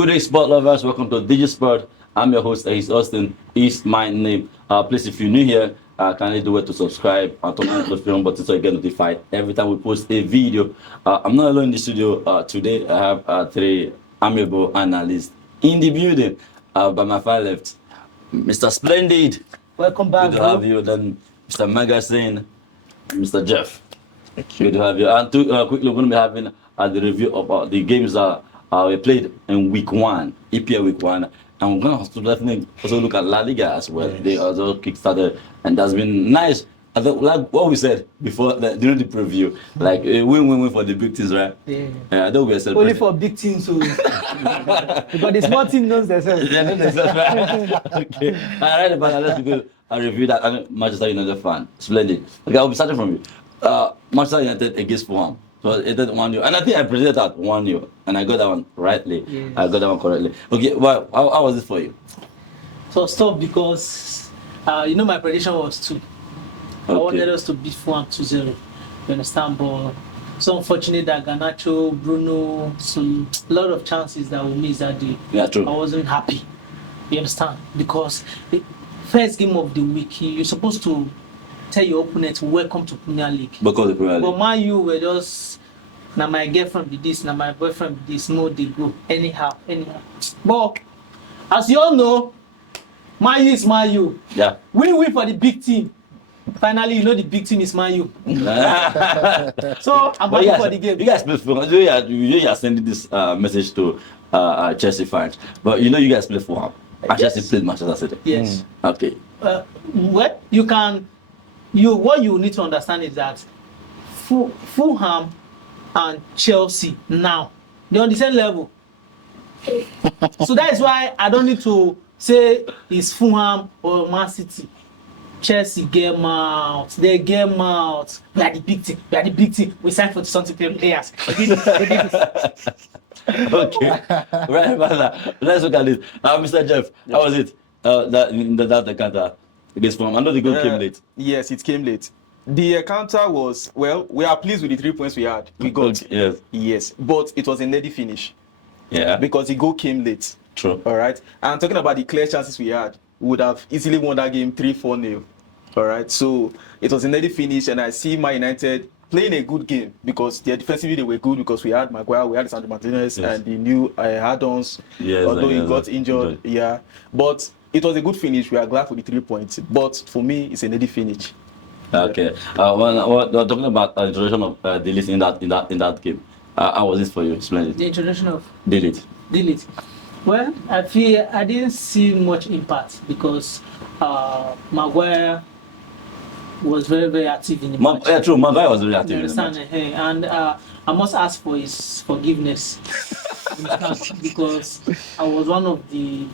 Good day, sport lovers. Welcome to DigiSport. I'm your host, Ace Austin. Is my name. Please, if you're new here, kindly do it to subscribe and turn on the notification button so you get notified every time we post a video. I'm not alone in the studio today. I have three amiable analysts in the building. By my far left, Mr. Splendid. Welcome back. Good to have you. Then Mr. Megason, Mr. Jeff. Good to have you. And quickly, we're going to be having the review of the games that we played in week 1, EPL week 1. And we're going to definitely also look at La Liga as well. Yes. They also kickstarted, and that's been nice. I think, like what we said before during the preview, like win for the big teams, right? Yeah. I don't we are celebrating. Only for big teams, so because the small team knows themselves. They know themselves, right? Okay. All right, but let's do a review that I'm Manchester United fan. Splendid. Okay, I'll be starting from you. Manchester United against Fulham. So it did 1-0, and I think I predicted that 1-0, and I got that one rightly. Yes. I got that one correctly. Okay, well, how was it for you? So tough because my prediction was 2. Okay. I wanted us to beat Fulham 2-0. You understand, but so unfortunate that Garnacho, Bruno, a lot of chances that we missed that day. Yeah, true. I wasn't happy. You understand? Because the first game of the week, you're supposed to tell your opponent welcome to Premier League. Because the Premier League. But man, you were just now my girlfriend be this, now my boyfriend be this. No, they go anyhow. But as you all know, Man U is Man U. Yeah. Win for the big team. Finally, you know the big team is Man U. So I'm happy for the game. You guys play Fulham. You are sending this message to Chelsea fans, but you know you guys play Fulham. Chelsea played Manchester City. Yes. Okay. What you need to understand is that Fulham and Chelsea now they're on the same level. So that is why I don't need to say it's Fulham or Man City. Chelsea get them out. They get them out. We are the big team. We signed for something players. Okay. Right, let's look at this. Mr. Jeff, how was it? That encounter against Fulham? I know the goal came late. Yes, it came late. The encounter was, well, we are pleased with the 3 points we had. We got. Yes, but it was a nerdy finish. Yeah. Because the goal came late. True. All right. And talking about the clear chances we had, we would have easily won that game 3-4-0. All right. So it was a nerdy finish, and I see Man United playing a good game because their defensively they were good because we had Maguire, we had Sandro Martinez, and the new add-ons. Yes, although he got injured. Yeah. But it was a good finish. We are glad for the 3 points. But for me, it's a nerdy finish. Okay. When talking about the introduction of Delete in that game, how was it for you? Splendid. The introduction of Delete. Well, I feel I didn't see much impact because Maguire was very, very active in the match. Yeah, true. Maguire was very active in the match. And I must ask for his forgiveness because I was one of the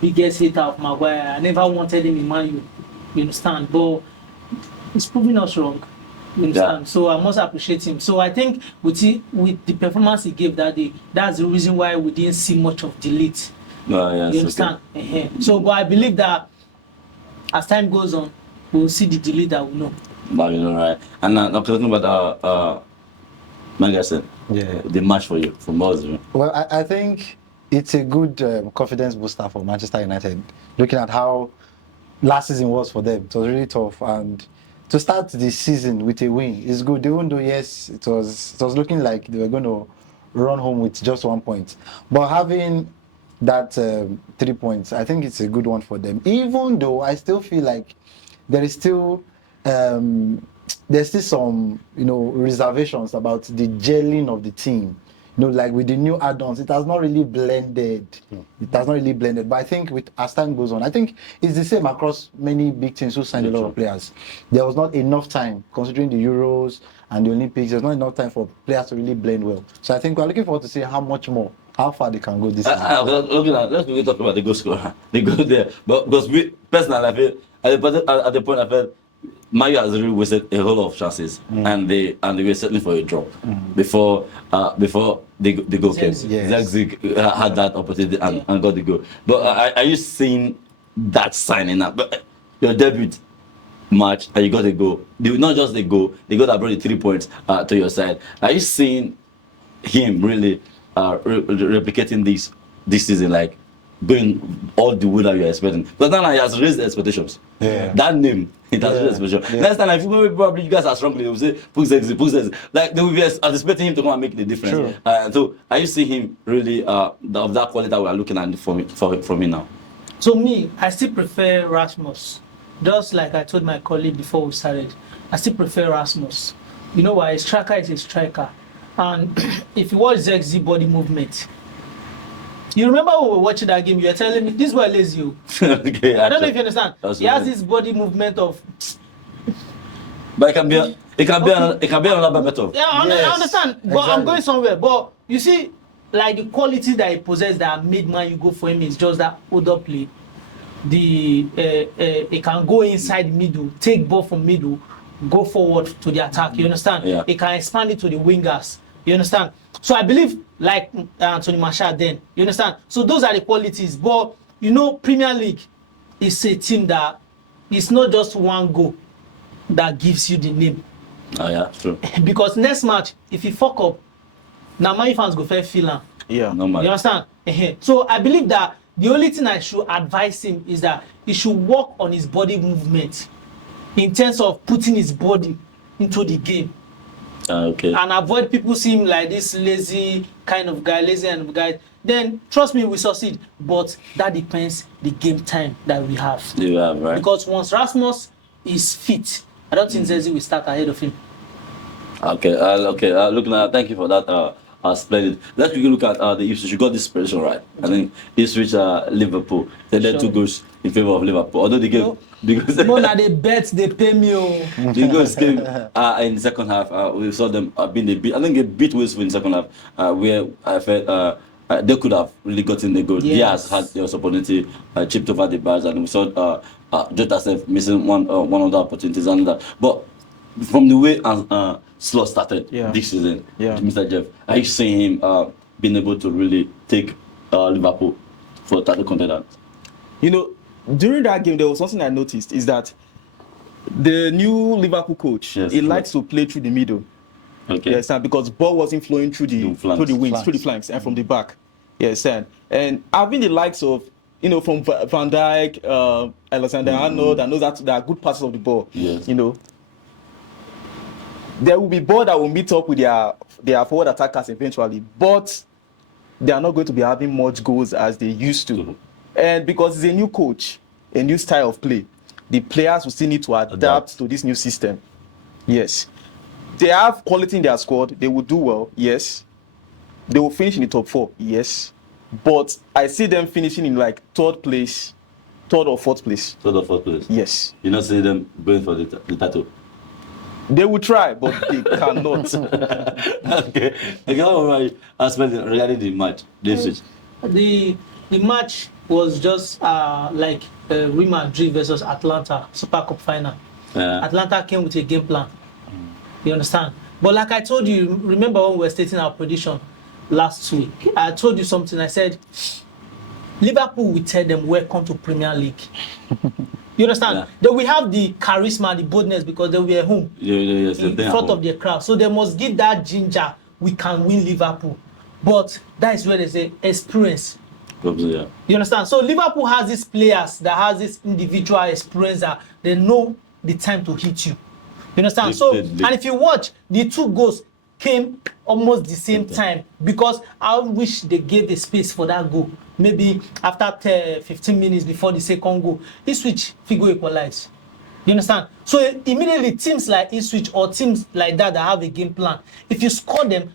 biggest haters of Maguire. I never wanted him in Man U. You understand? But he's proving us wrong. You understand? Yeah. So I must appreciate him. So I think with the performance he gave that day, that's the reason why we didn't see much of Delete. Yes, you understand? Okay. So, but I believe that as time goes on, we'll see the Delete that we know. But you know, right? And I'm talking about Megason. Yeah. The match for you, for most. Well, I think it's a good confidence booster for Manchester United. Looking at how last season was for them, it was really tough, and to start the season with a win is good. Even though yes, it was looking like they were going to run home with just 1 point, but having that 3 points, I think it's a good one for them. Even though I still feel like there's still some reservations about the gelling of the team. Like with the new add-ons, it has not really blended. But I think as time goes on, I think it's the same across many big teams who signed a lot of players. There was not enough time, considering the Euros and the Olympics. There's not enough time for players to really blend well. So I think we're looking forward to see how far they can go this season. Let's really talk about the goal scorer. They go there, but because personally, I feel at the point I felt Man U has really wasted a whole lot of chances, and they were settling for a drop before the goal came. Zagzig had that opportunity and got the goal. But are you seeing that signing up? But your debut match and you got a goal. Not just the goal, they got brought the 3 points to your side. Are you seeing him really replicating this this season, like going all the way that you're expecting. Because now he has raised the expectations. Yeah. That name, it has raised expectations. Yeah. Next time, if probably you guys are struggling, they will say, Pugzexi. Like, they will be anticipating him to come and make the difference. True. So, are you seeing him really of that quality that we are looking at from him now? So me, I still prefer Rasmus. Just like I told my colleague before we started, I still prefer Rasmus. You know why? A striker is a striker. And if you watch Zex's body movement, you remember when we were watching that game, you were telling me, this boy lazy you. Okay, I don't know if you understand. That's He has this body movement of... But it can be another better. Yeah, I understand. But exactly. I'm going somewhere. But you see, like the quality that he possesses that made man you go for him is just that older play. He can go inside middle, take ball from middle, go forward to the attack. You understand? Yeah. He can expand it to the wingers. You understand? So I believe like Anthony Martial then. You understand? So those are the qualities. But you know, Premier League is a team that it's not just one goal that gives you the name. Oh yeah, true. Because next match, if you fuck up, now my fans go fair feel am. Yeah. No matter. You understand? So I believe that the only thing I should advise him is that he should work on his body movement in terms of putting his body into the game. Okay. And avoid people seeing him like this lazy kind of guy, then trust me, we succeed. But that depends the game time that we have. You have, right? Because once Rasmus is fit, I don't think Zezi will start ahead of him. Okay. Looking at, thank you for that. Splendid. Let's quickly look at the Ipswich. You got this prediction right. I think Ipswich, Liverpool. They led 2 goals in favor of Liverpool. Although the game, because No, now they bet, they pay me. the goals came in the second half. We saw them being the beat. I think they beat Wales in the second half, where I felt they could have really gotten the goal. Yes. Diaz had the opportunity, chipped over the bars, and we saw Jota missing one of the opportunities. And but from the way Slot started this season, Mr. Jeff, are you seeing him being able to really take Liverpool for title contenders? You know, during that game, there was something I noticed is that the new Liverpool coach, he likes to play through the middle. Okay. Yes, and because ball wasn't flowing through the wings, through the flanks, and from the back. Yes, and having the likes of, you know, from Van Dijk, Alexander Arnold, and those that are good passes of the ball. Yes. You know, there will be ball that will meet up with their forward attackers eventually, but they are not going to be having much goals as they used to. And because it's a new coach, a new style of play, the players will still need to adapt to this new system. Yes. They have quality in their squad. They will do well. Yes. They will finish in the top 4. Yes. But I see them finishing in like 3rd or 4th place. 3rd or 4th place? Yes. You not see them going for the title? They will try, but they cannot. Okay. All right. Regarding the match, The match was just like Real Madrid versus Atlanta Super Cup final. Atlanta came with a game plan. You understand? But like I told you, remember when we were stating our prediction last week? I told you something. I said Liverpool will tell them welcome to Premier League. You understand? Yeah. Then we have the charisma, the boldness because they were home in front of the crowd. So they must give that ginger. We can win Liverpool. But that is where they say experience. Yeah. You understand? So Liverpool has these players that has this individual experience that they know the time to hit you. You understand? And if you watch, the 2 goals came almost the same time because I wish they gave a space for that goal. Maybe after 15 minutes before the second goal, Ipswich Figo equalize. You understand? So immediately teams like Ipswich or teams like that have a game plan. If you score them,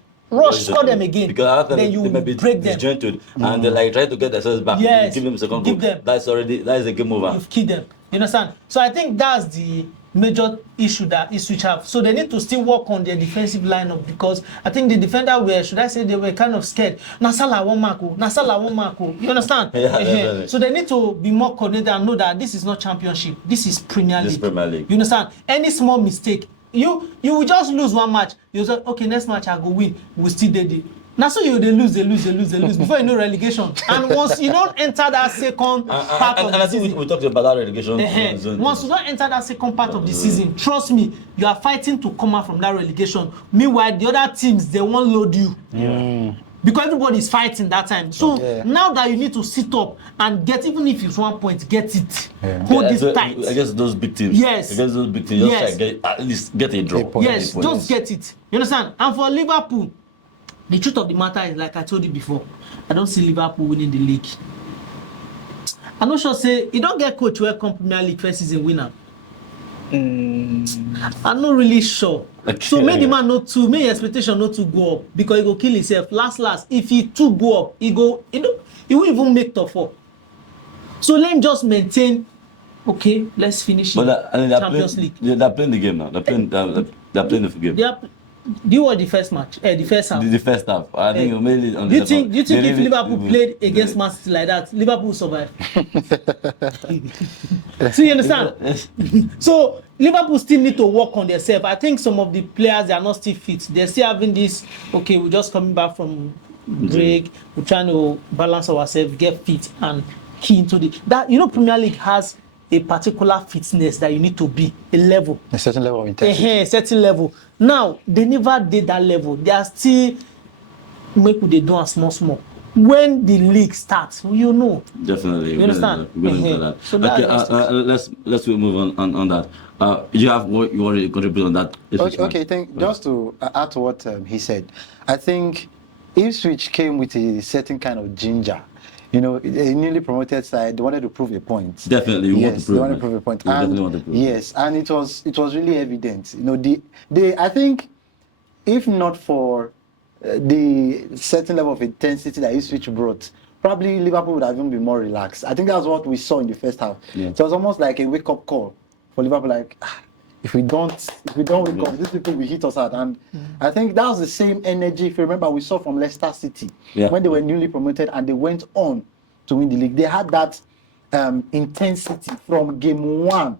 score them again. Because then you break them. And they like try to get themselves back. Yes. Give them a second goal. That is a game over. You've killed them. You understand? So I think that's the major issue that Ipswich have. So they need to still work on their defensive lineup because I think the defender were, should I say, they were kind of scared. Nasala won Marco. You understand? So they need to be more coordinated and know that this is not championship. This is Premier League. You understand? Any small mistake, you will just lose one match. You say, okay, next match I go win. We'll still do it. Now so they lose before you know relegation. And once you don't enter that second part of the season, we talked about that relegation. Once you don't enter that second part of the season, trust me, you are fighting to come out from that relegation. Meanwhile, the other teams they won't load you. because everybody is fighting that time. So Yeah. now that you need to sit up and get, even if it's 1 point, get it. Yeah. Hold Yeah, this so tight. I guess those big teams. Yes. Against those big teams, just Yes. try to get at least get a draw. 8 points. Yes, just get it. You understand? And for Liverpool, the truth of the matter is, like I told you before, I don't see Liverpool winning the league. I'm not sure say you don't get coach where come Premier League first season winner. I'm not really sure. Okay. So make the man not to, make expectation not to go up because he go kill himself. Last, if he too go up, he won't even make top 4. So let him just maintain. Okay, let's finish But in Champions League. They're playing the game now. They're playing the game. They are, do you watch the first match? The first half. The first half. I think you made it on Do the you think if Liverpool played against the- Man City like that, Liverpool survive? So you understand? So Liverpool still need to work on themselves. I think some of the players, they are not still fit. They're still having this. Okay, we're just coming back from break. We're trying to balance ourselves, get fit, and key into that. Premier League has a particular fitness that you need to be a level. A certain level of intensity. A certain level. Now they never did that level. They are still make they do a small. When the league starts, you know. Definitely. You understand? We're gonna do that. So Okay, let's move on that. You have what you want to contribute on that? Okay, just to add to what he said, I think Ipswich came with a certain kind of ginger. A newly promoted side, they wanted to prove a point. Definitely, we want to prove they wanted to prove a point. We definitely want to prove. Yes, and it was really evident. I think, if not for the certain level of intensity that Ipswich brought, probably Liverpool would have even been more relaxed. I think that's what we saw in the first half. Yeah. So it was almost like a wake-up call for Liverpool. Like, if we don't wake up, these people will hit us hard. And I think that was the same energy, if you remember, we saw from Leicester City when they were newly promoted and they went on to win the league. They had that intensity from game 1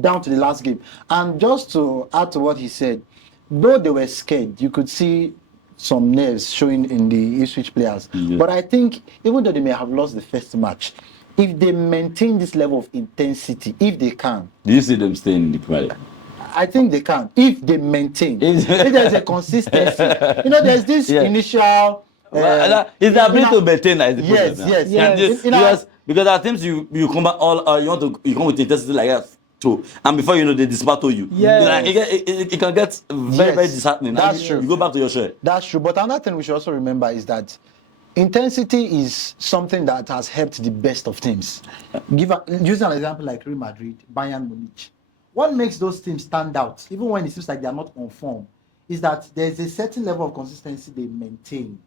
down to the last game. And just to add to what he said, though they were scared, you could see some nerves showing in the Ipswich players. Yeah. But I think even though they may have lost the first match, if they maintain this level of intensity, if they can, Do you see them staying in the Premier League? I think they can, if they maintain. If there's a consistency. There's this initial... It's the ability to maintain that is the Yes, problem. yes, And yes. because at times you come back you come with intensity like that too, and before you know they dismantle you. Yes. Like, it can get very, very disheartening. That's And true. You go back to your share. That's true. But another thing we should also remember is that intensity is something that has helped the best of teams. Using an example like Real Madrid, Bayern Munich. What makes those teams stand out, even when it seems like they are not on form, is that there's a certain level of consistency they maintain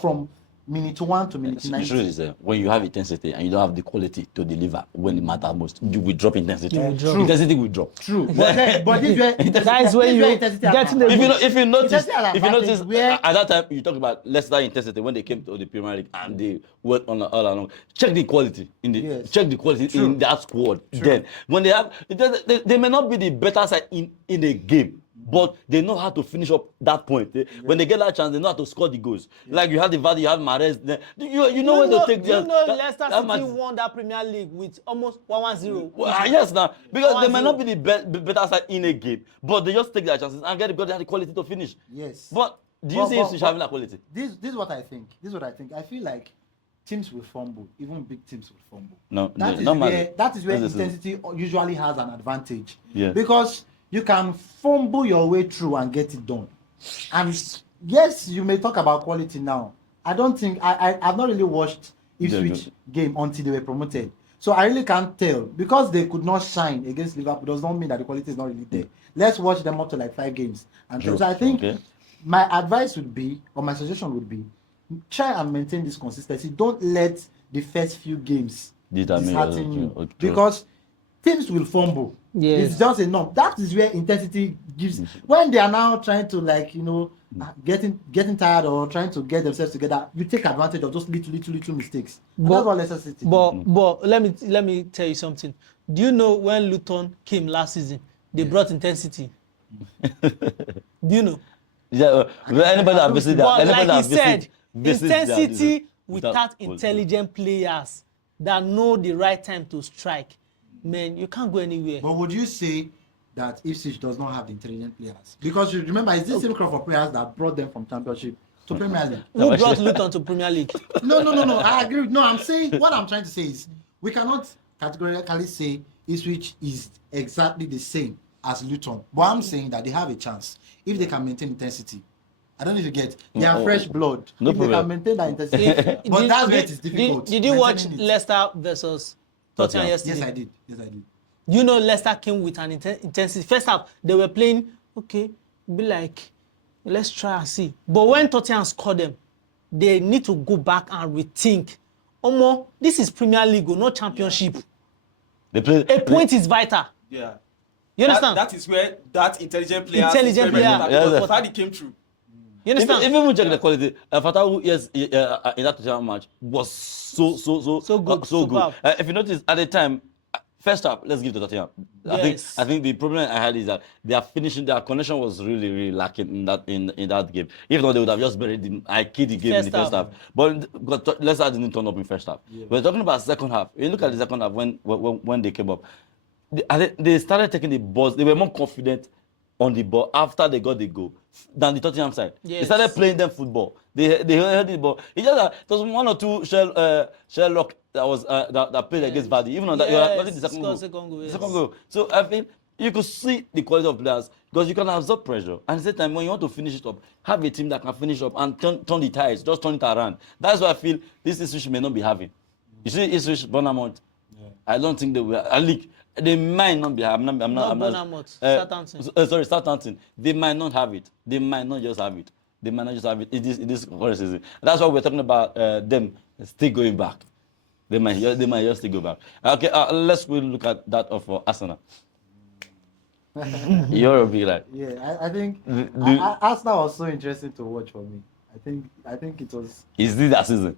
from minute 1 to minute The 90. truth is when you have intensity and you don't have the quality to deliver when it matters most, you will drop intensity. You will drop. Intensity will drop. True. But this where That's where you intensity getting the If you notice, advantage where- at that time you talk about Leicester intensity when they came to the Premier League and they went on all along. Check the quality in that squad. Then when they may not be the better side in a game, but they know how to finish up that point. When they get that chance, they know how to score the goals. Like you have the Vardy, you have Mahrez. You know when to take. Leicester City won that Premier League with almost 1-0. Yes, now because they might 1-0. not be the better side in a game, but they just take their chances and get the quality to finish. Yes. But do you see Ipswich having that quality? This is what I think. I feel like teams will fumble, even big teams will fumble. No, that is where This is- intensity usually has an advantage. Yeah. Because you can fumble your way through and get it done. And yes, you may talk about quality now. I don't think I've not really watched Ipswich game until they were promoted. So I really can't tell. Because they could not shine against Liverpool does not mean that the quality is not really there. Let's watch them up to like 5 games. And so I think my advice would be, or my suggestion would be, try and maintain this consistency. Don't let the first few games dishearten you. Because teams will fumble. Yes. It's just enough. That is where intensity gives. When they are now trying to getting tired or trying to get themselves together, you take advantage of those little mistakes. And that's what Leicester City did. But let me tell you something. Do you know when Luton came last season, they brought intensity? Do you know? Yeah, anybody that visited But anybody like that he said, visits intensity without without intelligent players that know the right time to strike, man, you can't go anywhere. But would you say that Ipswich does not have the intelligent players? Because you remember, it's this same crop of players that brought them from Championship to Premier League. Who brought Luton to Premier League? No. I agree. No, I'm saying what I'm trying to say is we cannot categorically say Ipswich is exactly the same as Luton. But I'm saying that they have a chance if they can maintain intensity. I don't know if you get. They are fresh blood. No if problem. they can maintain that intensity. But that's where it is difficult. Did you watch maintaining it. Leicester versus Tottenham yesterday? Yes, I did. You know Leicester came with an intensity. First half, they were playing, okay, be like, let's try and see. But when Tottenham scored them, they need to go back and rethink. Omo, this is Premier League, not Championship. They play. A point is vital. Yeah. You understand? That is where that intelligent player Intelligent player. Yeah. But how he came through. You understand? Even we check the quality, Fatawu, yes, in that Tottenham match was so good, so good. superb. If you notice at the time, first up, let's give to Tottenham. Yes. I think the problem I had is that their connection was really lacking in that game. If not, they would have just buried the game in the first half. But Leicester didn't turn up in first half. Yeah. We're talking about second half. You look at the second half when they came up, they started taking the balls. They were more confident on the ball after they got the goal than the Tottenham side. Yes. They started playing them football. They held the ball. It's just that there was one or two Sherlock that played against Vardy. Even on that, Yes, you the second goal. yes. Second goal. So I think you could see the quality of players because you can absorb pressure. And at the same time, when you want to finish it up, have a team that can finish up and turn the tides, just turn it around. That's why I feel this Ipswich may not be having. You see, Ipswich, Bournemouth. Yeah. I don't think they will. They might not be. I'm not. Southampton. Sorry, Southampton. They might not have it. They might not just have it. It is current season. That's why we're talking about them still going back. They might just still go back. Okay, let's look at that of Arsenal. You're a big like. Yeah, I think Arsenal was so interesting to watch for me. I think it was. Is this that season?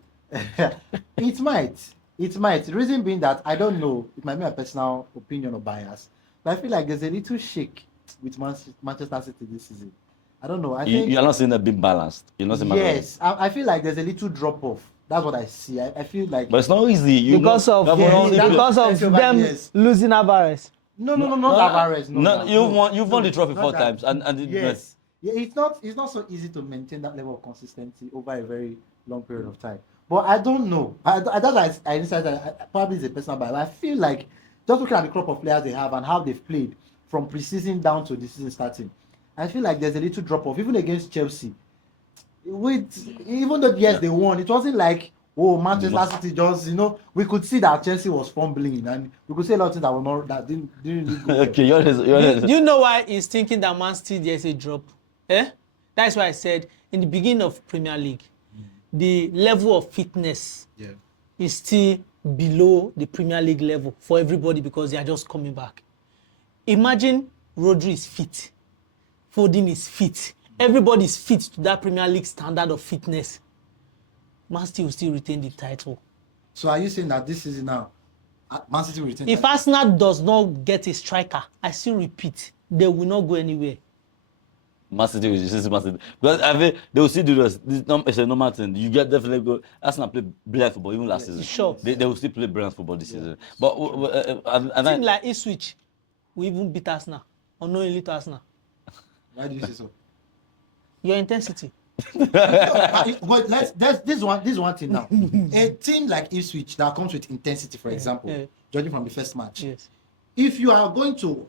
It might. The reason being that I don't know. It might be a personal opinion or bias, but I feel like there's a little shake with Manchester City this season. I don't know. I think you're not seeing a big balanced. You're not seeing. Yes, I feel like there's a little drop off. That's what I see. I feel like. But it's not easy. Because of them losing Alvarez. No, not Alvarez. No, you've won the trophy 4 times, and yes, it's not so easy to maintain that level of consistency over a very long period of time. But I don't know. I decided that probably it's a personal bias. I feel like just looking at the crop of players they have and how they've played from pre-season down to the season starting, I feel like there's a little drop off even against Chelsea. Even though yes they won, it wasn't like Manchester City just we could see that Chelsea was fumbling and we could see a lot of things that didn't really go. Okay, you're Do you know why he's thinking that Man City there's a drop? That's why I said in the beginning of Premier League, the level of fitness is still below the Premier League level for everybody because they are just coming back. Imagine Rodri is fit, Foden is fit, everybody is fit to that Premier League standard of fitness. Man City will still retain the title. So are you saying that this season now, Man City will retain? If Arsenal does not get a striker, I still repeat, they will not go anywhere. Man City because I mean they will still do this. It's a normal thing. You get definitely go. Arsenal play brilliant football even last season. Sure. They will still play brilliant football this season. But team like Ipswich will even beat Arsenal unknowingly to Arsenal. Why do you say so? Your intensity. But this one thing now. A team like Ipswich that comes with intensity, for example, judging from the first match. Yes. If you are going to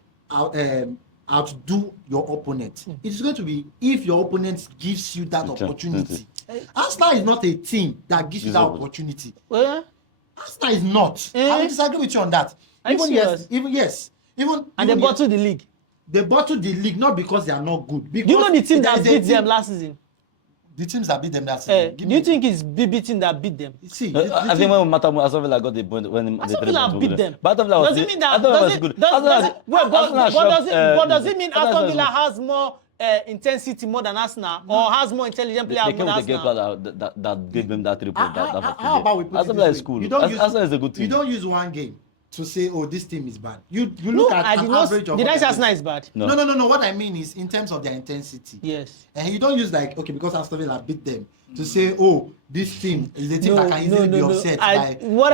outdo your opponent, it's going to be if your opponent gives you that opportunity. Arsenal is not a team that gives you that opportunity. Arsenal is not. I will disagree with you on that. And they bottled the league. They bottled the league not because they are not good. You know the team that beat them last season? The teams that beat them last season. Do you think it's BB team that beat them? See, I think when Aston Villa got the point when they beat them. But does it mean that does it mean Aston Villa has more intensity more than Arsenal or has more intelligent players than Arsenal? That gave them that 3 points. How about we put Aston Villa is cool. Arsenal is a good team. You don't use one game to say, this team is bad. You look at an average of. Did I say Arsenal is bad? No. What I mean is in terms of their intensity. Yes. And you don't use because Aston Villa beat them to say, this team is a team that can easily be upset by. What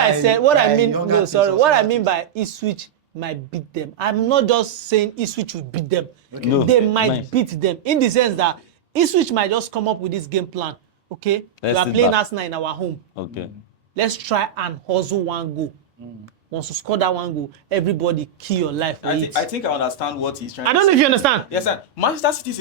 I mean by Ipswich might beat them. I'm not just saying Ipswich will beat them. Okay. No, they might beat them in the sense that Ipswich might just come up with this game plan. okay, we Let's are sit playing back. Arsenal in our home. Okay. Let's try and hustle one goal. Once you score that one goal, everybody kill your life for it. I think I understand what he's trying I to don't know say. if you understand. Yes, sir. Manchester City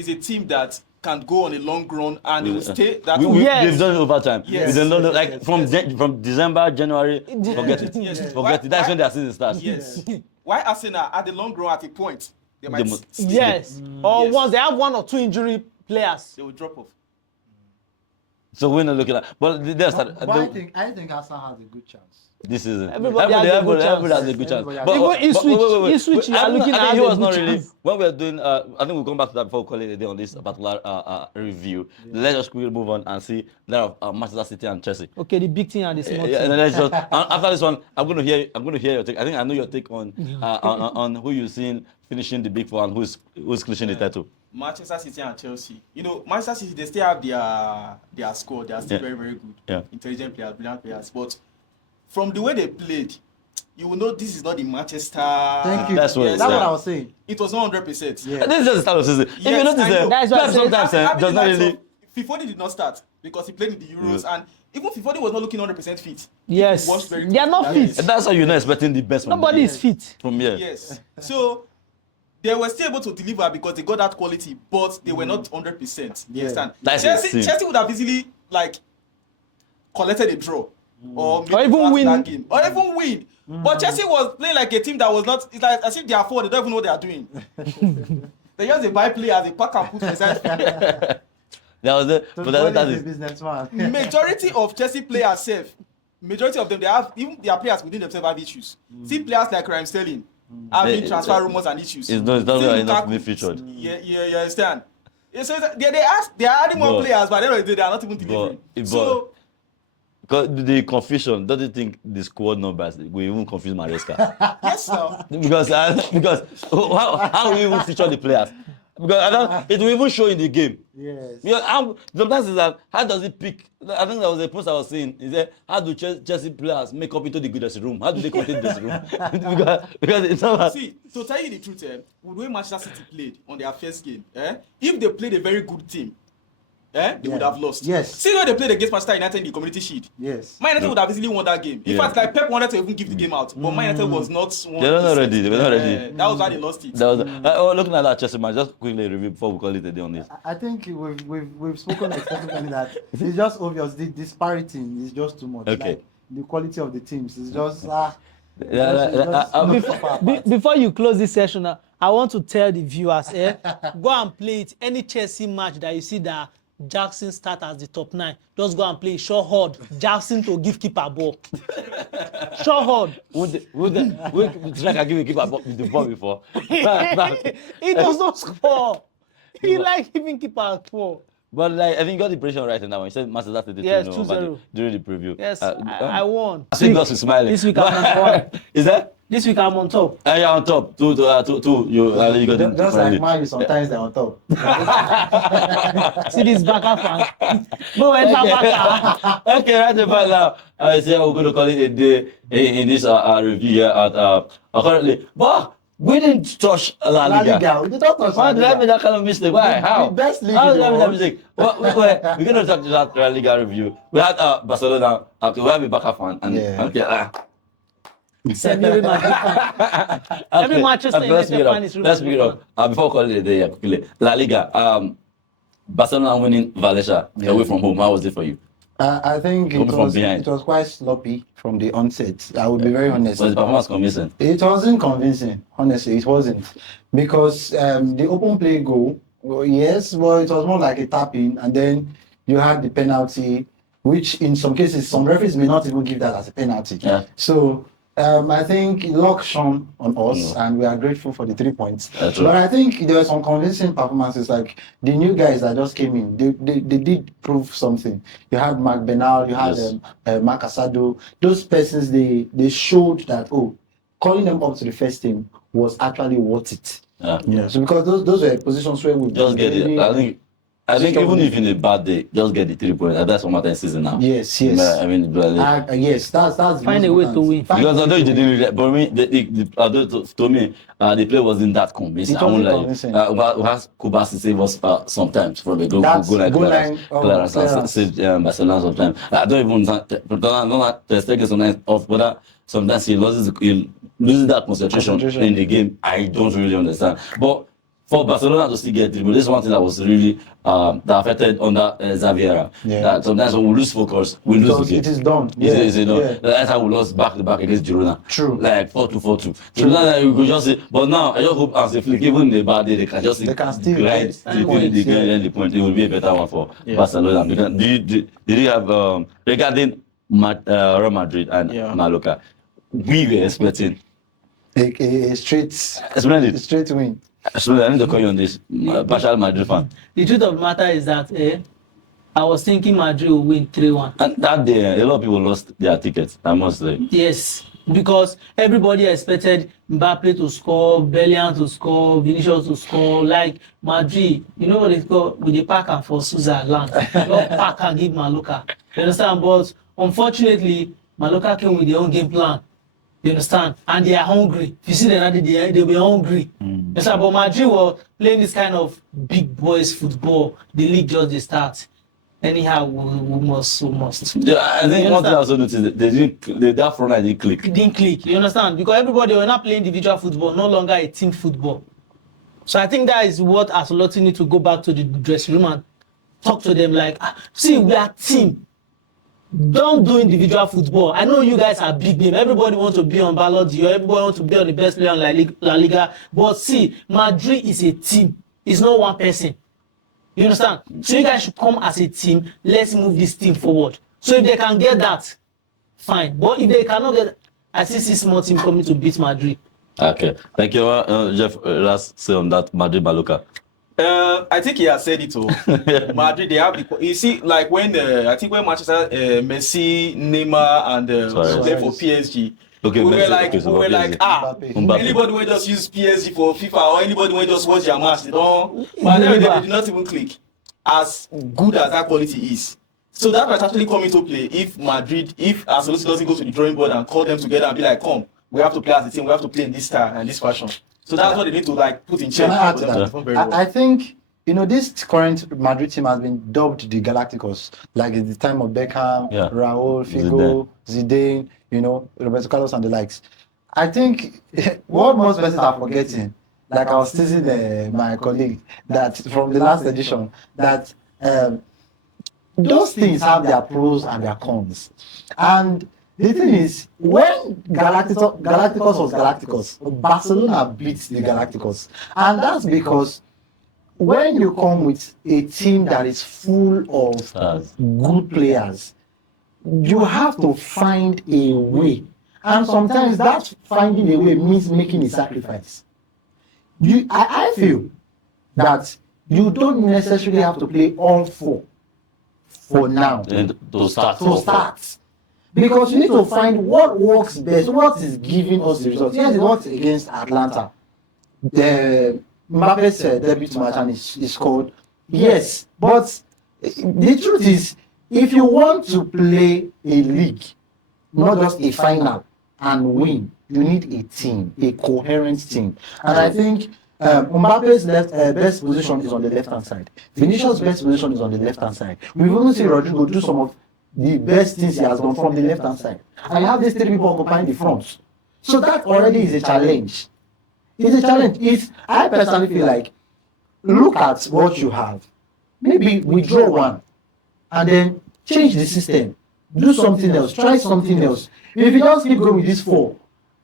is a team that can go on a long run and it will stay that Yes. We've done it over time. Yes. From December, January, forget it. Yes. Forget it. That's when their season starts. Yes. Why Arsenal at the long run at a point they might still- Yes. Or Yes. once they have 1 or 2 injury players. they will drop off. So we're not looking at. But there's But I think Arsenal has a good chance. this season. Everybody has a good chance. Everybody has a good chance. Everybody has- Even Ipswich, you are looking I at think he a was good not really. chance. When we're doing, I think we'll come back to that before we call it a day on this particular review. Let's just quickly move on and see that of Manchester City and Chelsea. Okay, the big thing and the small Yeah, thing. and then let's just after this one, I'm going to hear your take. I think I know your take on who you've seen finishing the big four and who's clinching the title. Manchester City and Chelsea. You know, Manchester City, they still have their score. They are still very, very good. Yeah. Intelligent players, brilliant players. But from the way they played, you will know this is not the Manchester. Thank you. That's what- That's what I was saying. It was not 100%. Yeah. This is just the start of the season. If you Yes, notice, I know. That's what I'm Pep saying. sometimes Having does the not likes really. of- Fifoni did not start because he played in the Euros and even Fifoni was not looking 100% fit. Yes. He was very They are good. not That fit. is- And that's how you're not expecting the best from Nobody the- is fit. from here. Yes. So they were still able to deliver because they got that quality, but they were not 100%. You understand? That's Chelsea, it. Chelsea would have easily collected a draw or maybe even lost win. that game or even win. But Chelsea was playing like a team that was not. It's like as if they are four. They don't even know what they are doing. They just they buy players, they pack and put beside. That was it. So But Tony that is a is businessman. Majority of Chelsea players safe. Majority of them, they have even their players within themselves have issues. See players like Raheem Sterling having They- transfer rumors and issues. it's not See enough Lukaku. to be featured. Yeah, you understand. Yeah, so they are adding more But- players, but at the end of the day, they are not even delivering. but- Because the confusion, don't you think the squad numbers will even confuse Maresca? yes, sir. because how will you even feature the players? Because it will even show in the game. Yes. You know, sometimes it's that how does it pick? I think that was a post I was saying. Is that how do Chelsea players make up into the good dressing room? How do they contain the dressing room? because it's not. See, to tell you the truth, with the way Manchester City played on their first game, if they played a very good team, they would have lost. Yes. See when they played against Manchester United in the Community Shield. Yes. Man United would have easily won that game. In Yeah. fact, like Pep wanted to even give the game out, but Man United was not. They were not ready. They were not ready. That was why they lost it. That was, looking at that Chelsea match, just quickly review before we call it a day on this. I think we've spoken extensively that it's just obvious the disparity is just too much. Okay. Like, the quality of the teams is just Before you close this session, I want to tell the viewers, go and play it. Any Chelsea match that you see that Jackson start as the top 9, just go and play short hold. Jackson to give keeper ball. Short hold. Would striker give a keeper the ball before? He does not score. He like giving keeper score. But like, I think you got the impression right in that one. You said Manchester City Yes, 2-0 2-0. during the preview. Yes, I won. I think Gus is smiling. This week I'm on top. Is that? This week I'm on top. You're on top. Two. You got the just like mine. Sometimes they're on top. See this Barca fan. Go enter Barca. Okay, right about now. I say we're going to call it a day in this review here at currently. But we didn't touch La La Liga. Liga. We did not touch Why La did I Liga. make that kind of mistake? Why? The How? best league How in did the I make that world. mistake? We're going to talk to that La Liga review. We had Barcelona. We have a Barca fan. And, Yeah. okay, Send me my fan. Every Manchester let's United pick it fan is up. Let's pick it up. Before calling it a day, quickly. La Liga. Barcelona winning Valencia away from home. How was it for you? I think Coming from behind. it was quite sloppy from the onset. I would be very honest. Was the performance convincing? It wasn't convincing, honestly. It wasn't because the open play goal, well, yes, but it was more like a tap-in, and then you had the penalty, which in some cases some referees may not even give that as a penalty. Yeah. So I think luck shone on us, and we are grateful for the 3 points. That's true. But I think there were some convincing performances, like the new guys that just came in. They did prove something. You had Mark Benal, you had Yes. Mark Asado. Those persons, they showed that calling them up to the first team was actually worth it. Yeah. Yeah. So because those were positions where we Just get it. I think I think even if in a bad day, just get the 3 points. That's what matters season now. Yes, yes. I mean, Yes, that's the Find most a way to important. win. Find because a way although to you win. didn't really, but to me, the play wasn't that convincing. It I won't wasn't lie. convincing. We have Kubasi save us sometimes from a goal That's line goal line, clearance and clearance. save Barcelona sometimes. I don't even know the second sometimes off, but sometimes he loses that concentration in the game. I don't really understand. But for Barcelona to still get it, but this is one thing that was really that affected under Xavier. Yeah. That sometimes when we lose focus, we lose the game. It is done. That's how we lost back to back against Girona. True. Like 4-2, 4-2. Girona, you could just say, but now I just hope as a flick, even in the bad day, they can just They can still grind get the points, the point. It will be a better one for Barcelona. Because did you have regarding Real Madrid and Mallorca? We were expecting a straight Splendid. win. So I need to call you on this. Partial Madrid fan. The truth of the matter is that I was thinking Madrid will win 3-1. And that day, a lot of people lost their tickets, I must say. Yes, because everybody expected Mbappe to score, Bellingham to score, Vinicius to score. Like Madrid, you know what they call with the pack and for Switzerland. Not pack and give Mallorca. You understand? But unfortunately, Mallorca came with their own game plan. You understand? And they are hungry. If you see them, they'll be hungry. You understand? But Madrid were playing this kind of big boys football. The league just they start. Anyhow, we must. Yeah, I think one thing I also noticed, that front line didn't click. It didn't click. You understand? Because everybody were not playing individual football, no longer a team football. So I think that is what Ancelotti need to go back to the dressing room and talk to them like, see, we are team. Don't do individual football. I know you guys are big name. Everybody wants to be on Ballon d'Or. Everybody wants to be on the best player on La Liga. But see, Madrid is a team. It's not one person. You understand? So you guys should come as a team. Let's move this team forward. So if they can get that, fine. But if they cannot get, I see small team coming to beat Madrid. Okay. Thank you, Jeff. Last say on that Madrid Mallorca. I think he has said it all. Madrid, they have the. You see, like when I think when Manchester, Messi, Neymar, and played for PSG. Okay, we Messi, were like, Mbappe. anybody will just use PSG for FIFA or anybody will just watch their match. They don't. But then they did not even click. As good as that quality is. So that might actually come into play if Ancelotti doesn't go to the drawing board and call them together and be like, come, we have to play as a team, we have to play in this style and this fashion. So that's what they need to like put in check. I think this current Madrid team has been dubbed the Galacticos, like at the time of Beckham, Raúl, Figo, Zidane, Roberto Carlos and the likes. I think what most persons are forgetting, like I was teasing my colleague that from the last edition, that those things have their pros and their cons. And the thing is, when Galacticos was Galacticos, Barcelona beats the Galacticos. And that's because when you come with a team that is full of good players, you have to find a way. And sometimes that finding a way means making a sacrifice. I feel that you don't necessarily have to play all four for now. To start. Because you need to find what works best, what is giving us the results. Yes, it works against Atlanta. The Mbappe's debut match and is scored. Yes, but the truth is, if you want to play a league, not just a final, and win, you need a team, a coherent team. And I think Mbappe's best position is on the left-hand side. Vinicius' best position is on the left-hand side. We've even seen Rodrigo do some of the best things he has done from the left-hand side. And you have these three people occupying the front. So that already is a challenge. It's a challenge. I personally feel like, look at what you have. Maybe withdraw one and then change the system. Do something else. Try something else. If you just keep going with this four,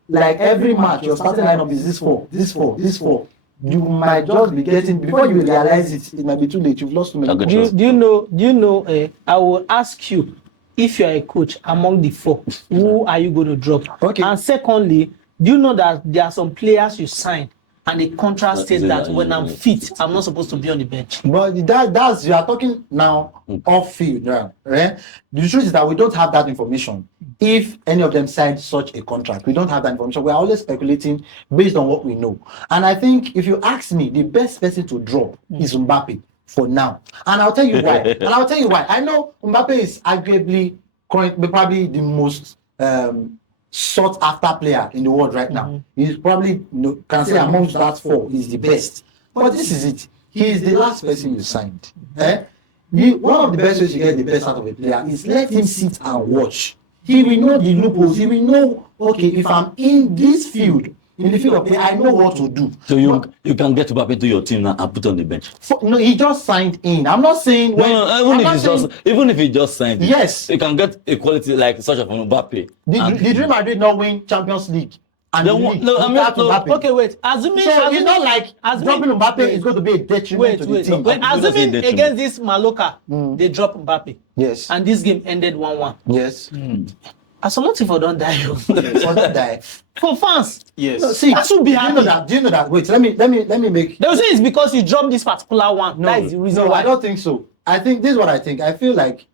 like every match, your starting lineup is this four. You might just be getting, before you realize it might be too late. You've lost too many. Do you know? I will ask you, if you are a coach among the four, who are you going to drop? Okay. And secondly, do you know that there are some players you signed and the contract states that when I'm fit, I'm not supposed to be on the bench? But that's you are talking now off field, right? The truth is that we don't have that information. If any of them signed such a contract, we don't have that information. We are always speculating based on what we know. And I think if you ask me, the best person to drop is Mbappe. for now. And I'll tell you why. I know Mbappe is arguably probably the most sought after player in the world right now. He's probably can say amongst that four, he's the best. But this is it. He is the last person you signed. One of the best ways to get the best out of a player is let him sit and watch. He will know the loopholes. He will know, okay, if I'm in this field, in the field of play, I know what to do. So you can get Mbappe to your team now and put on the bench. No, he just signed in. I'm not saying Even if he just signed, yes, you can get a quality like such of Mbappe. Did Real Madrid not win Champions League? And okay, wait. Assuming it's not like dropping Mbappe is going to be a detriment to the team. Assuming against this Mallorca, they drop Mbappe. Yes. And this game ended 1-1. Yes. Asolotifo for don't die. For don't die. For fans. Yes. No, see, that should be happy. Do you know that? Wait, let me make. They will say it's because you dropped this particular one. No, that is the reason why. I don't think so. I think this is what I think. I feel like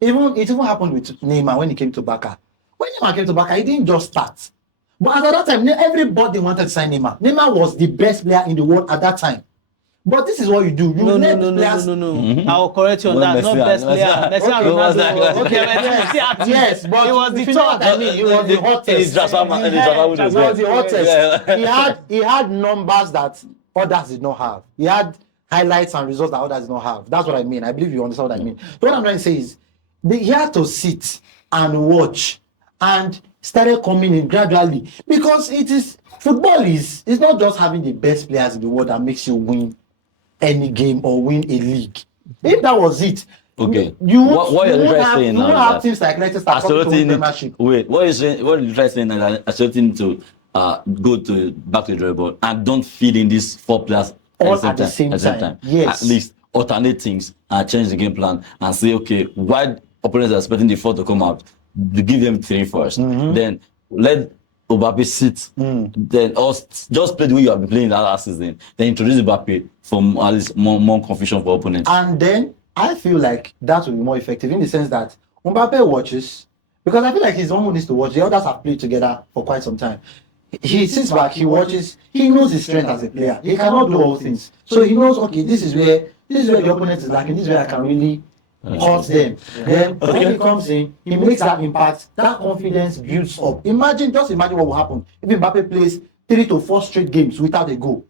it even happened with Neymar when he came to Barca. When Neymar came to Barca, he didn't just start. But at that time, everybody wanted to sign Neymar. Neymar was the best player in the world at that time. But this is what you do. No. I will correct you on that. Not best player. Messi and Ronaldo. Okay, yes, but it was the top. top. It was the hottest. It was the hottest. He had numbers that others did not have. He had highlights and results that others did not have. That's what I mean. I believe you understand what I mean. What I'm trying to say is, he had to sit and watch and started coming in gradually, because football is not just having the best players in the world that makes you win any game or win a league. If that was it, okay, you what you're trying you won't have teams like Leicester start coming to win Premiership. Wait, what are you trying that Assorting to go back to the drawing board and don't feed in these four players at the same time. Yes, at least alternate things and change the game plan and say, okay, why opponents are expecting the four to come out, to give them 3 first, then let Mbappe sit, then just play the way you have been playing that last season, then introduce Mbappe for at least more confusion for opponents. And then I feel like that will be more effective in the sense that Mbappe watches, because I feel like he's the one who needs to watch. The others have played together for quite some time. He sits back, he watches, he knows his strength as a player. He cannot do all things. So he knows, okay, this is where the opponent is lacking, this is where I can really hurt them. Then when he comes in, he makes that impact, that confidence builds up. Just imagine what will happen if Mbappe plays 3 to 4 straight games without a goal.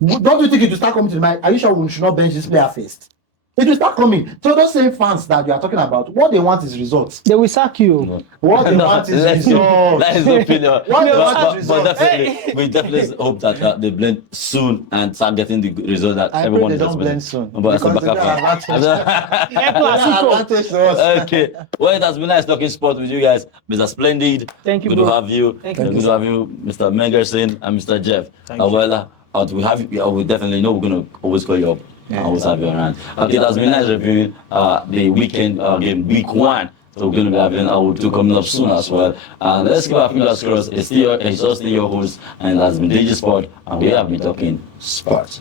Don't you think it will start coming to the mind? Are you sure we should not bench this player first? It will start coming. So those same fans that you are talking about, what they want is results. They will sack you. What they want is results. That is the opinion. But we definitely hope that they blend soon and start getting the result that everyone is expecting. Blend soon. But okay. Well, it has been nice talking sport with you guys. Mr. Splendid. Thank you. Good to have you. Good to have you, Mr. Megason and Mr. Jeff. We definitely know we're going to always call you up. I always have you around. It has been nice reviewing the weekend game, week 1. So we're going to be having our 2 coming up soon as well. Let's keep our fingers crossed. It's just your host, and it has been DJ Sport, and we have been talking sports.